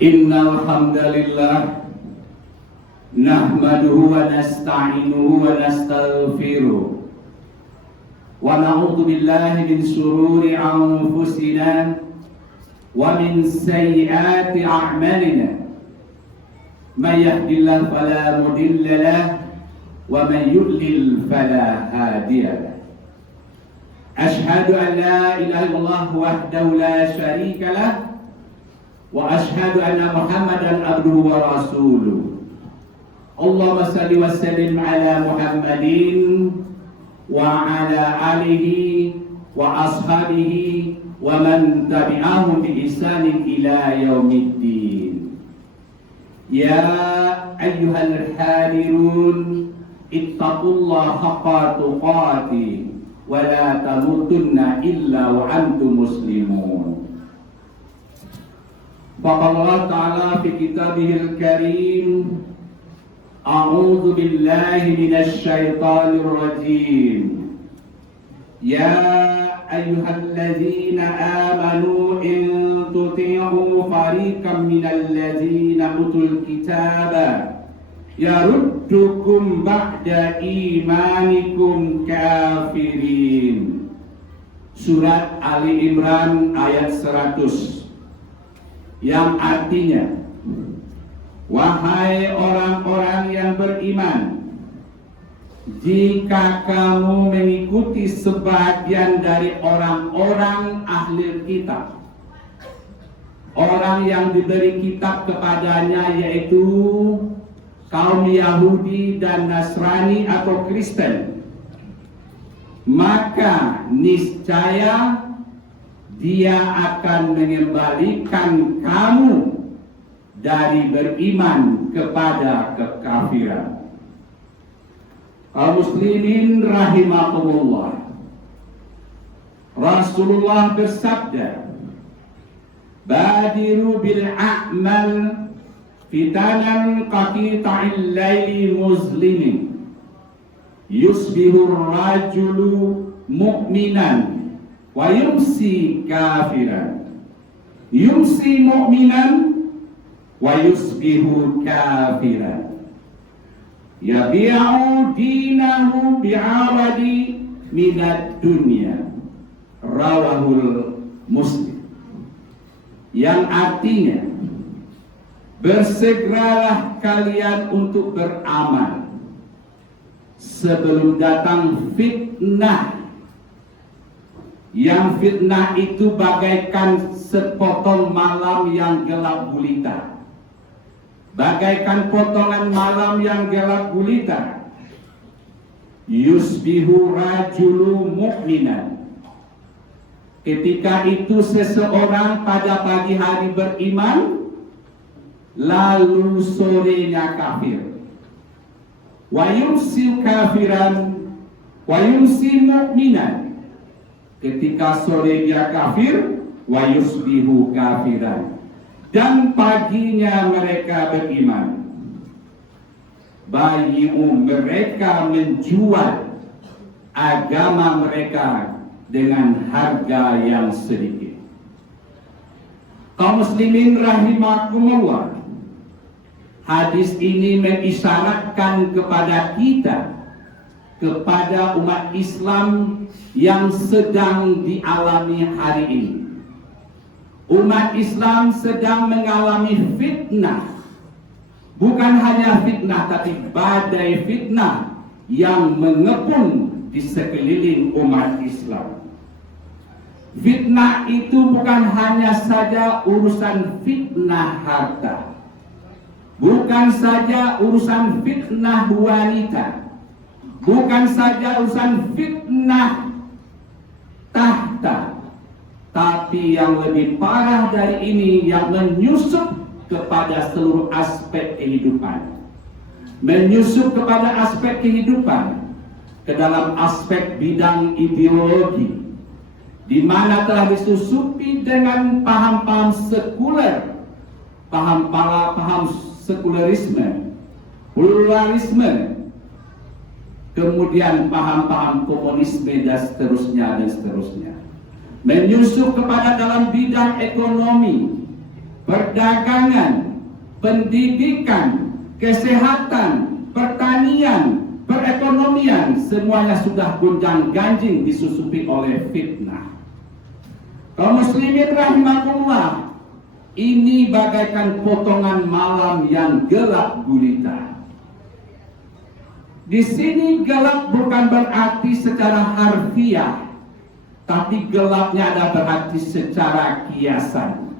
Innal hamdalillah nahmaduhu wa nasta'inuhu wa nastaghfiruh wa na'udzu billahi min shururi anfusina wa min sayyiati a'malina. May yahdihillahu fala mudilla lahu wa may yudlil fala hadiya lahu. Ashhadu an la ilaha illallah wahdahu la syarika lahu wa ashhadu anna Muhammadan abduhu wa rasuluh. Allahumma salli wa sallim ala Muhammadin wa ala alihi wa ashabihi wa man tabi'ahum bi ihsanin ila yaumiddin. Ya ayyuhal hadirun ittaqullaha haqqa tuqatih wa la tamutunna illa wa antum muslimun. Faqala ta'ala fi kitabihil karim, a'udzu billahi minasy syaithanir rajim. Ya ayyuhalladzina amanu in tuti'u fariqam minal ladzina utul kitaba yaruddukum ba'da imanikum kafirin. Surat Ali Imran ayat 100, yang artinya, wahai orang-orang yang beriman, jika kamu mengikuti sebagian dari orang-orang ahli kitab, orang yang diberi kitab kepadanya, yaitu kaum Yahudi dan Nasrani atau Kristen, maka niscaya dia akan mengembalikan kamu dari beriman kepada kekafiran. Kaum muslimin rahimakumullah, Rasulullah bersabda, badiru bil a'mal fitanan qatita'il laili muslimin yusbihur rajulu mu'minan wa yumsi kafiran, yumsi mu'minan wa yusbihu kafiran, yabi'u dinahu bi'aradi minad dunya. Rawahul Muslim. Yang artinya, bersegeralah kalian untuk beramal sebelum datang fitnah. Yang fitnah itu bagaikan sepotong malam yang gelap gulita, bagaikan potongan malam yang gelap gulita. Yusbihu rajulu mu'minan, ketika itu seseorang pada pagi hari beriman, lalu sorenya kafir. Wa yumsi kafiran wa yumsi mu'minan, ketika sore dia kafir, wa yusbihu kafiran, dan paginya mereka beriman. Bayi'u, mereka menjual agama mereka dengan harga yang sedikit. Kaum muslimin rahimakumullah, hadis ini mengisyaratkan kepada kita, kepada umat Islam yang sedang dialami hari ini. Umat Islam sedang mengalami fitnah, bukan hanya fitnah, tapi badai fitnah yang mengepung di sekeliling umat Islam. Fitnah itu bukan hanya saja urusan fitnah harta, bukan saja urusan fitnah wanita, bukan saja urusan fitnah tahta, tapi yang lebih parah dari ini, yang menyusup kepada seluruh aspek kehidupan, menyusup kepada aspek kehidupan, ke dalam aspek bidang ideologi, di mana telah disusupi dengan paham-paham sekuler, paham sekulerisme, pluralisme, kemudian paham-paham komunisme dan seterusnya, menyusup kepada dalam bidang ekonomi, perdagangan, pendidikan, kesehatan, pertanian, perekonomian, semuanya sudah gonjang-ganjing disusupi oleh fitnah. Kaum muslimin rahimakumullah, ini bagaikan potongan malam yang gelap gulita. Di sini gelap bukan berarti secara harfiah, tapi gelapnya ada berarti secara kiasan,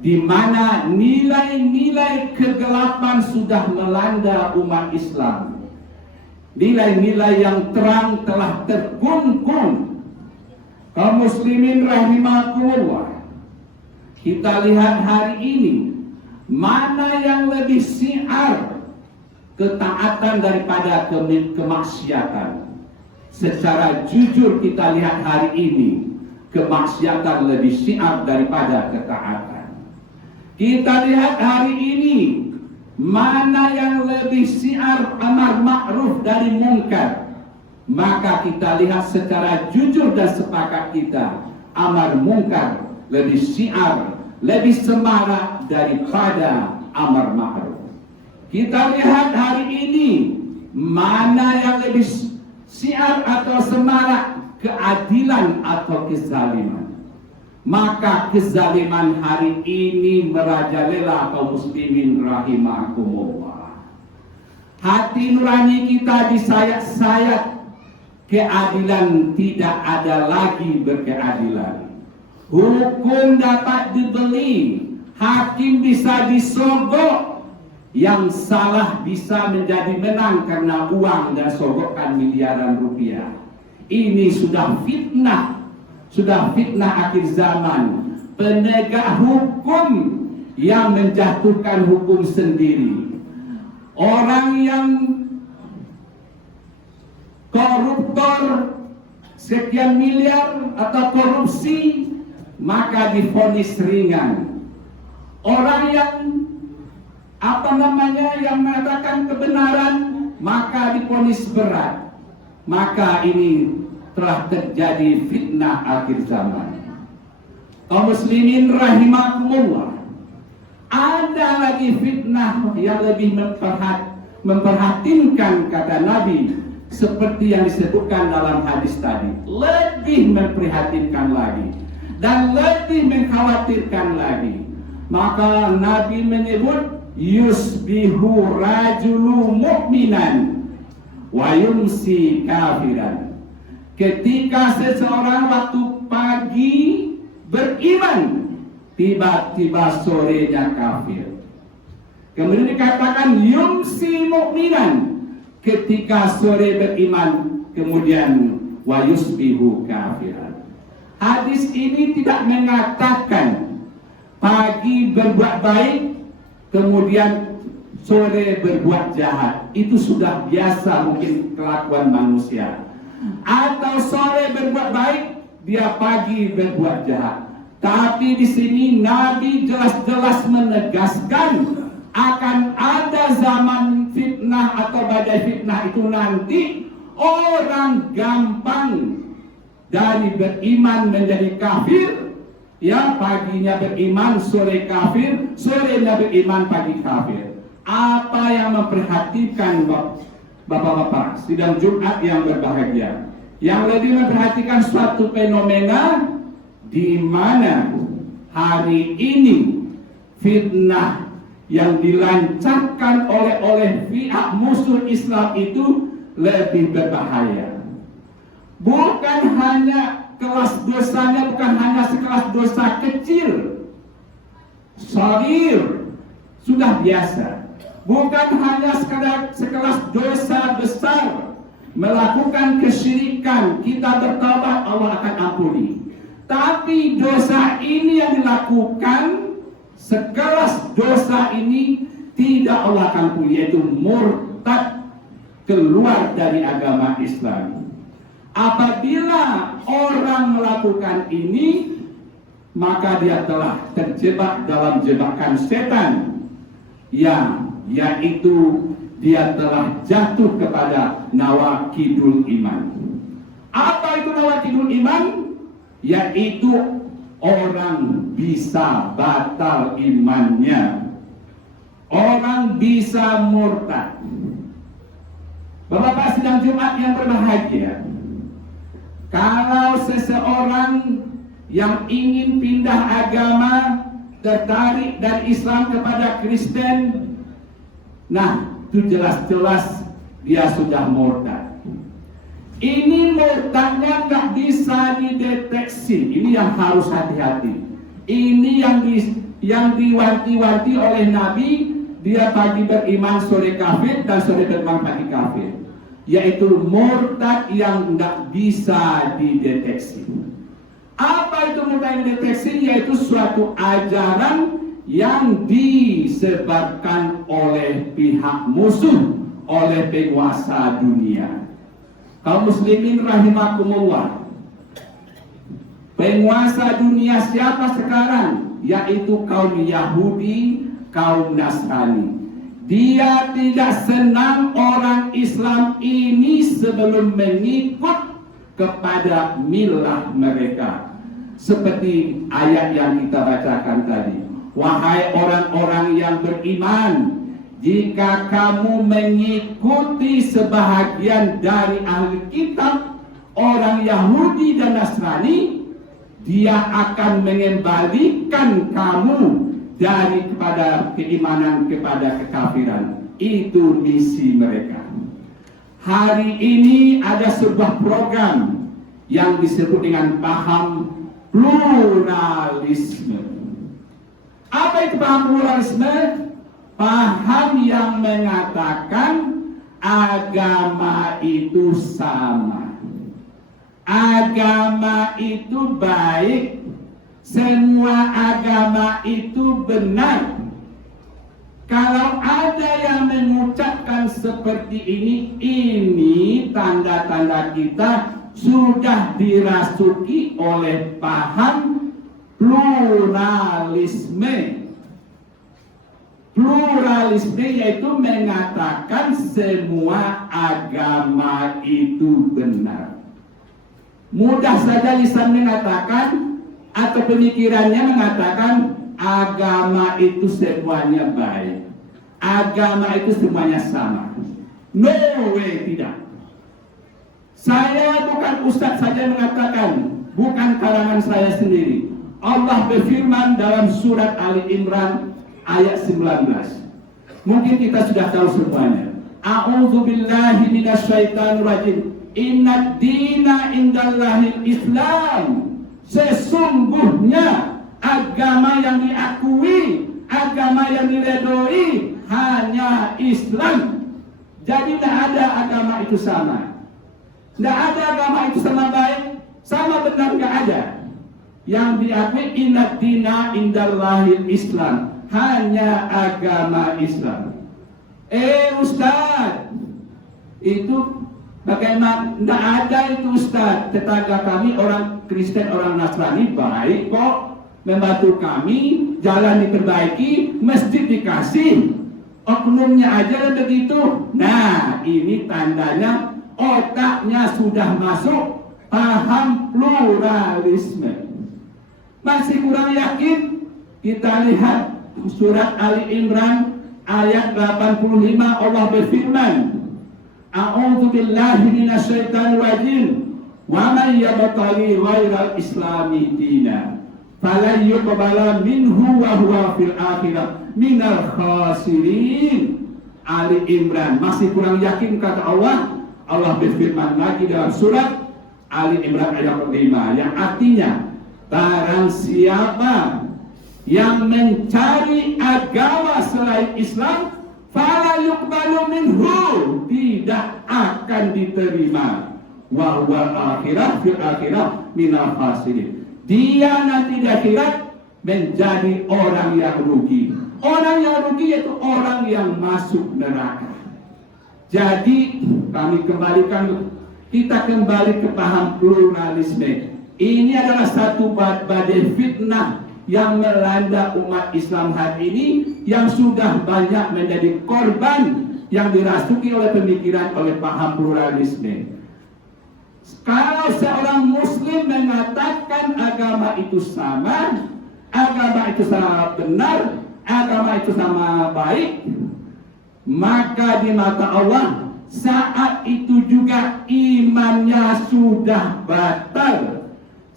di mana nilai-nilai kegelapan sudah melanda umat Islam. Nilai-nilai yang terang telah terkungkung. Kaum muslimin rahimakumullah, kita lihat hari ini mana yang lebih syiar ketaatan daripada kemaksiatan. Secara jujur kita lihat hari ini, kemaksiatan lebih syiar daripada ketaatan. Kita lihat hari ini, mana yang lebih syiar amar ma'ruf dari mungkar. Maka kita lihat secara jujur dan sepakat kita, amar mungkar lebih syiar, lebih semarak daripada amar ma'ruf. Kita lihat hari ini, mana yang lebih syiar atau semarak, keadilan atau kezaliman. Maka kezaliman hari ini merajalela kaum muslimin rahimakumullah. Hati nurani kita disayat-sayat, keadilan tidak ada lagi berkeadilan. Hukum dapat dibeli, hakim bisa disogok, yang salah bisa menjadi menang karena uang dan sogokan miliaran rupiah. Ini sudah fitnah akhir zaman. Penegak hukum yang menjatuhkan hukum sendiri. Orang yang koruptor sekian miliar atau korupsi, maka divonis ringan. Orang yang yang mengatakan kebenaran, maka divonis berat. Maka ini telah terjadi fitnah akhir zaman. Kaum muslimin rahimakumullah, ada lagi fitnah yang lebih memperhatinkan, kata Nabi, seperti yang disebutkan dalam hadis tadi. Lebih memprihatinkan lagi dan lebih mengkhawatirkan lagi. Maka Nabi menyebut, yusbihu rajulu mu'minan wa yumsi kafiran. Ketika seseorang waktu pagi beriman, tiba-tiba sorenya kafir. Kemudian dikatakan yumsi mu'minan, ketika sore beriman, kemudian wa yusbihu kafiran. Hadis ini tidak mengatakan pagi berbuat baik, kemudian sore berbuat jahat. Itu sudah biasa mungkin kelakuan manusia. Atau sore berbuat baik, dia pagi berbuat jahat. Tapi di sini Nabi jelas-jelas menegaskan akan ada zaman fitnah atau badai fitnah itu nanti. Orang gampang dari beriman menjadi kafir. Ya, paginya beriman, sore kafir, sorenya beriman, pagi kafir. Apa yang memperhatikan bapak-bapak sidang Jumat yang berbahagia, yang lebih memperhatikan suatu fenomena di mana hari ini fitnah yang dilancarkan oleh pihak musuh Islam itu lebih berbahaya. Bukan hanya kelas dosanya, bukan hanya sekelas dosa kecil, shaghir, sudah biasa. Bukan hanya sekelas dosa besar, melakukan kesyirikan, kita bertaubat, Allah akan ampuni. Tapi dosa ini yang dilakukan, sekelas dosa ini tidak Allah akan ampuni, yaitu murtad, keluar dari agama Islam. Apabila orang melakukan ini, maka dia telah terjebak dalam jebakan setan, yaitu dia telah jatuh kepada nawakidul iman. Apa itu nawakidul iman? Yaitu orang bisa batal imannya, orang bisa murtad. Bapak-bapak sidang Jumat yang berbahagia, kalau seseorang yang ingin pindah agama, tertarik dari Islam kepada Kristen, nah itu jelas-jelas dia sudah murtad. Ini murtadnya nggak bisa dideteksi. Ini yang harus hati-hati. Ini yang diwanti-wanti oleh Nabi. Dia pagi beriman, sore kafir, dan sore beriman, pagi kafir. Yaitu murtad yang nggak bisa dideteksi. Apa itu murtad yang dideteksi? Yaitu suatu ajaran yang disebarkan oleh pihak musuh, oleh penguasa dunia. Kaum muslimin rahimakumullah, penguasa dunia siapa sekarang? Yaitu kaum Yahudi, kaum Nasrani. Dia tidak senang orang Islam ini sebelum mengikut kepada milah mereka. Seperti ayat yang kita bacakan tadi. Wahai orang-orang yang beriman, jika kamu mengikuti sebahagian dari ahli kitab, orang Yahudi dan Nasrani, dia akan mengembalikan kamu daripada keimanan kepada kekafiran. Itu misi mereka. Hari ini ada sebuah program yang disebut dengan paham pluralisme. Apa itu paham pluralisme? Paham yang mengatakan agama itu sama, agama itu baik, semua agama itu benar. Kalau ada yang mengucapkan seperti ini tanda-tanda kita sudah dirasuki oleh paham pluralisme. Pluralisme yaitu mengatakan semua agama itu benar. Mudah saja lisan mengatakan atau pemikirannya mengatakan agama itu semuanya baik, agama itu semuanya sama. No way, tidak. Saya bukan ustaz saja mengatakan, bukan karangan saya sendiri. Allah berfirman dalam surat Ali Imran ayat 19. Mungkin kita sudah tahu semuanya. A'udzubillahi minasyaitonir rajim. Innad dina indallahil Islam. Sesungguhnya agama yang diakui, agama yang diredoi hanya Islam. Jadi tidak ada agama itu sama. Tidak ada agama itu sama baik, sama benar, nggak ada. Yang diakui innad dina indallahil Islam. Hanya agama Islam. Ustaz, itu bagaimana? Tidak ada itu Ustaz. Tetangga kami orang Kristen, orang Nasrani baik kok, membantu kami, jalan diperbaiki, masjid dikasih, oknumnya aja begitu. Nah, ini tandanya otaknya sudah masuk paham pluralisme. Masih kurang yakin? Kita lihat surat Ali Imran ayat 85. Allah berfirman, A'udzubillahi minasyaitonir rajim. Wa man yabtaghi ghairal islami dina falan yuqbala minhu wa huwa fil akhirah minal khasirin. Ali Imran. Masih kurang yakin kata Allah? Allah berfirman lagi dalam surat Ali Imran ayat 5 yang artinya barang siapa yang mencari agama selain Islam, fala yuqbalu minhu, tidak akan diterima. Wa huwa akhirah fil akhirah minal khasirin. Dia nanti di akhirat menjadi orang yang rugi. Orang yang rugi yaitu orang yang masuk neraka. Jadi kami kembalikan, kita kembali ke paham pluralisme. Ini adalah satu badai fitnah yang melanda umat Islam hari ini, yang sudah banyak menjadi korban yang dirasuki oleh pemikiran, oleh paham pluralisme. Kalau seorang muslim mengatakan agama itu sama, agama itu sama benar, agama itu sama baik, maka di mata Allah saat itu juga imannya sudah batal.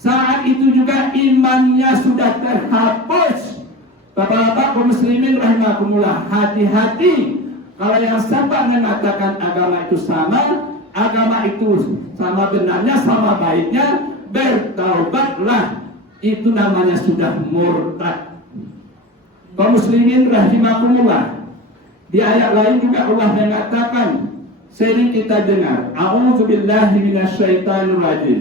Saat itu juga imannya sudah terhapus. Bapak-bapak kaum muslimin rahimakumullah, hati-hati kalau yang sabar mengatakan agama itu sama, agama itu sama benarnya, sama baiknya, bertaubatlah. Itu namanya sudah murtad. Kaum muslimin rahimakumullah, di ayat lain juga Allah mengatakan, sering kita dengar, a'udzubillahi minasyaitonir rajim.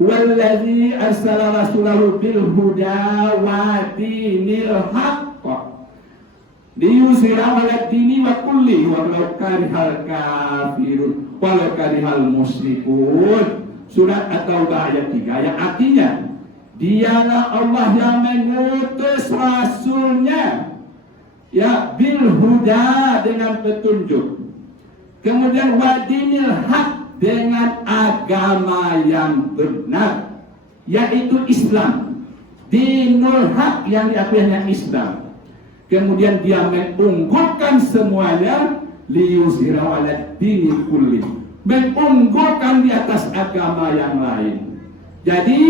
Wallazi arsala rasulahu bil huda wa dinil haqq liyuzhirahu 'ala dini wa kulli walau karihal kafirun walau karihal musyrikun. Surat At-Taubah ayat 3, yang artinya dialah Allah yang mengutus rasulnya ya bil huda dengan petunjuk, kemudian wa dinil haqq dengan agama yang benar, yaitu Islam. Dinul haq yang diakui hanya Islam. Kemudian dia mengunggulkan semuanya, liyuzhirahu 'ala dini kulli, mengunggulkan di atas agama yang lain. Jadi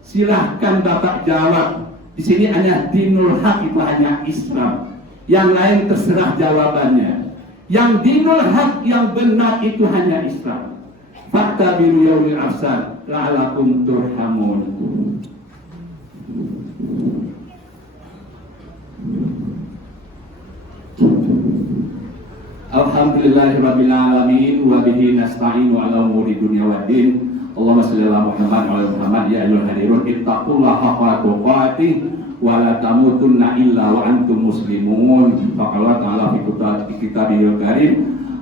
silahkan Bapak jawab. Di sini hanya dinul haq itu hanya Islam. Yang lain terserah jawabannya. Yang dinul haq yang benar itu hanya Islam. Fakta bil yaumil afsar la'alakum turhamun. Alhamdulillahirabbil alamin wa bihi nasta'inu ala umuri dunya waddin. Allahumma shalli ala Muhammad wa ala Muhammad. Ya ayyuhal hadirin ittaqullaha haqqa tuqatih wa la tamutunna illa wa antum muslimun. Faqala ta'ala fi kitabihil karim,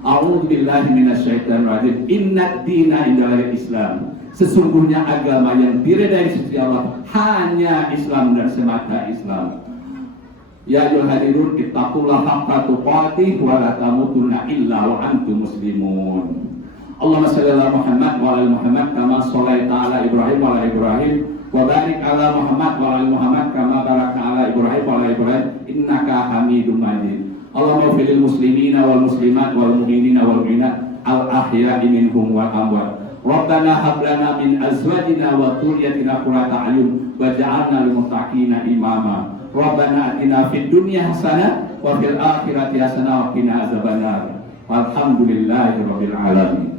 a'udzu billahi minasyaitonir rajim. Innad dina indal Islam. Sesungguhnya agama yang diridai sisi Allah hanya Islam dan semata Islam. Ya ayyuhal hadirin ittaqullaha haqqa tuqatih wa la tamutunna illa wa antum muslimun. Allahumma shalli ala Muhammad wa ala Muhammad kama shallaita ala Ibrahim wa ala Ibrahim wa barik ala Muhammad wa ala Muhammad kama barakta ala Ibrahim wa ala Ibrahim innaka Hamidum Majid. Allahumma ighfir lil muslimina wal muslimat wal mu'minina wal mu'minat al ahya'i minhum wal amwat. Rabbana hab lana min azwajina wa dhurriyyatina qurrata a'yun waj'alna lil muttaqina imama. Rabbana atina fid dunya hasanah wa fil akhirati hasanah wa qina azabannar. Walhamdulillahirabbil alamin.